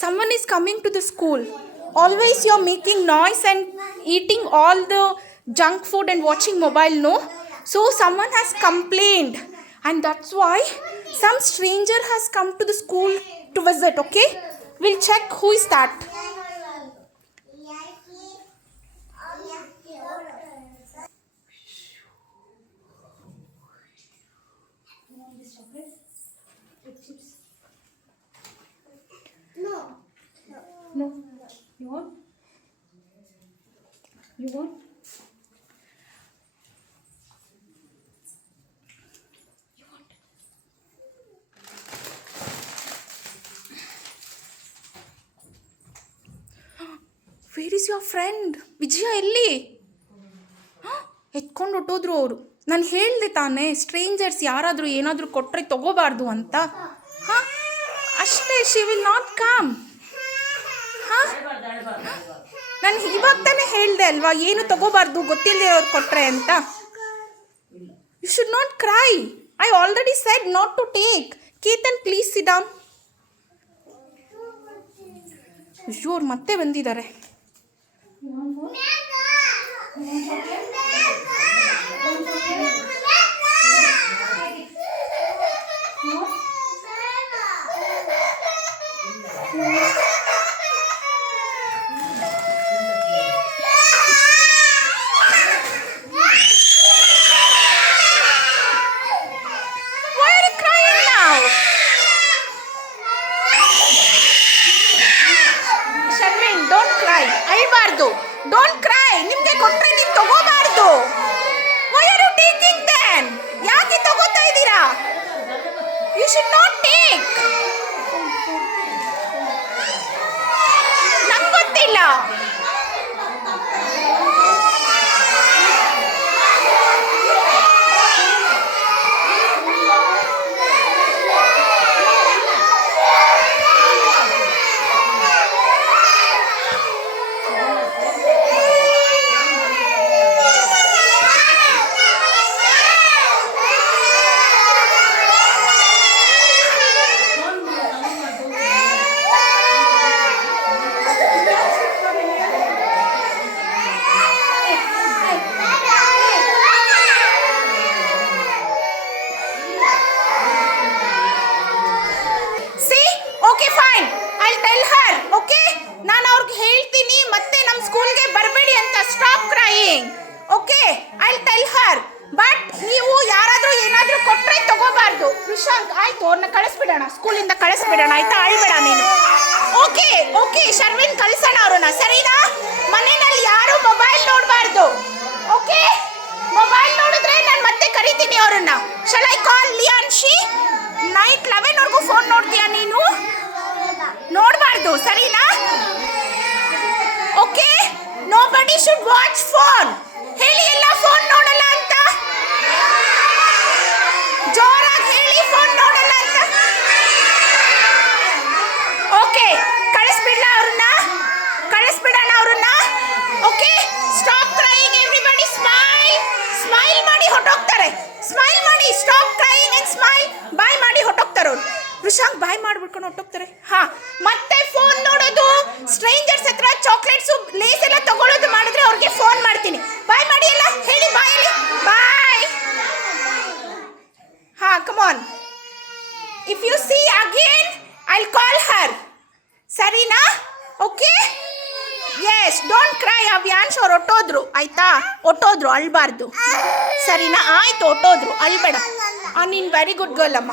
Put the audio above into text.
Someone is coming to the school. Always you're making noise and eating all the junk food and watching mobile, no? So someone has complained, and that's why some stranger has come to the school to visit, okay? We'll check who is that. No. You want? You want? Where is your friend? Vijaya ಎಲ್ಲಿ? ಎತ್ಕೊಂಡು ಹೊಟ್ಟೋದ್ರು ಅವರು. ನಾನು ಹೇಳಿದೆ ತಾನೇ, stranger's ಯಾರಾದರೂ ಏನಾದರೂ ಕೊಟ್ಟರೆ ತಗೋಬಾರ್ದು ಅಂತ. ಹಾಂ, ಅಷ್ಟೇ. She will not come. ಹಾಂ, ನಾನು ಇವಾಗ ತಾನೇ ಹೇಳಿದೆ ಅಲ್ವಾ, ಏನು ತಗೋಬಾರ್ದು ಗೊತ್ತಿಲ್ಲದೆ ಅವ್ರು ಕೊಟ್ಟರೆ ಅಂತ. You should not cry. I already said not to take. Ketan please sit down. ಅಯ್ಯೋ, ಅವ್ರು ಮತ್ತೆ ಬಂದಿದ್ದಾರೆ. Don't cry. ನಿಮಗೆ ಕೊಟ್ಟರೆ ನೀವು ತಗೋಬಾರ್ದು. Why are you taking them? ಯಾಕೆ ತಗೋತಾ ಇದ್ದೀರಾ? You should not take. ನಂಗೆ ಗೊತ್ತಿಲ್ಲ. Okay, I will tell her. But ನೀವು ಯಾರಾದರೂ ಏನಾದರೂ ಕೊಟ್ಟರೆ ತಗೋಬಾರ್ದು. ರಿಶಾಂಕ್, ಆಯಿತು, ಅವ್ರನ್ನ ಕಳಿಸ್ಬಿಡೋಣ, ಸ್ಕೂಲಿಂದ ಕಳಿಸ್ಬಿಡೋಣ, ಆಯಿತಾ? ಅಳ್ಬೇಡ ನೀನು. ಓಕೆ ಓಕೆ, ಶರ್ವಿನ್ ಕಳಿಸೋಣ ಅವ್ರನ್ನ, ಸರಿನಾ? ಮನೆಯಲ್ಲಿ ಯಾರು ಮೊಬೈಲ್ ನೋಡಬಾರ್ದು. ಓಕೆ, ಮೊಬೈಲ್ ನೋಡಿದ್ರೆ ನಾನು ಮತ್ತೆ ಕರಿತೀನಿ ಅವ್ರನ್ನ. Shall I call Liyanshi? Night 11ವರೆಗೂ ಫೋನ್ ನೋಡ್ತೀಯಾ ನೀನು? ನೋಡಬಾರ್ದು, ಸರಿನಾ? Okay, nobody should watch phone. ಹೇಳಿ ಎಲ್ಲ ಫೋನ್ ನೋಡಲ್ಲ ಅಂತ. ಜೋರಾಗಿ ಹೇಳಿ, ಫೋನ್ ನೋಡಲ್ಲ ಅಂತ. ಓಕೆ, ಕಳಿಸ್ಬಿಡೋಣ ಅವ್ರನ್ನ. Okay, stop crying everybody. Smile smile ಮಾಡಿ ಹೊಟ್ಟೋಗ್ತಾರೆ. ಸ್ಮೈಲ್ ಮಾಡಿ, ಸ್ಟಾಪ್ ಕ್ರೈಯಿಂಗ್ ಅಂಡ್ ಸ್ಮೈಲ್. ಬಾಯ್ ಮಾಡಿ ಹೊಟ್ಟೋಗ್ತಾರೆ ಅವ್ರು. ರಿಶಾಂಕ್ ಬಾಯ್ ಮಾಡ್ಬಿಡ್ಕೊಂಡು ಹೊಟ್ಟೋಗ್ತಾರೆ. ಹಾಂ, ಮತ್ತೆ ಫೋನ್ ನೋಡೋದು, ಸ್ಟ್ರೇಂಜರ್ಸ್ ಹತ್ರ ಚಾಕ್ಲೇಟ್ಸು ಲೇಸ್ ಎಲ್ಲ ತಗೊಳ್ಳೋದು ಮಾಡಿದ್ರೆ ಅವ್ರಿಗೆ ಫೋನ್ ಮಾಡ್ತೀನಿ. ಬಾಯ್ ಮಾಡಿ ಎಲ್ಲ ಹೇಳಿ, ಬಾಯಲ್ಲಿ ಬಾಯ್. ಹಾಂ, come on. If you see again I will call her, ಸರಿನಾ? Okay, yes, don't cry. Avyansh ಅವ್ರು ಹೊಟ್ಟೋದ್ರು, ಆಯ್ತಾ? ಹೊಟ್ಟೋದ್ರು, ಅಳ್ಬಾರ್ದು, ಸರಿನಾ? ಆಯ್ತು, ಹೊಟ್ಟೋದ್ರು, ಅಳ್ಬೇಡ. ನೀನು ವೆರಿ ಗುಡ್ ಗರ್ಲ್ ಅಮ್ಮ.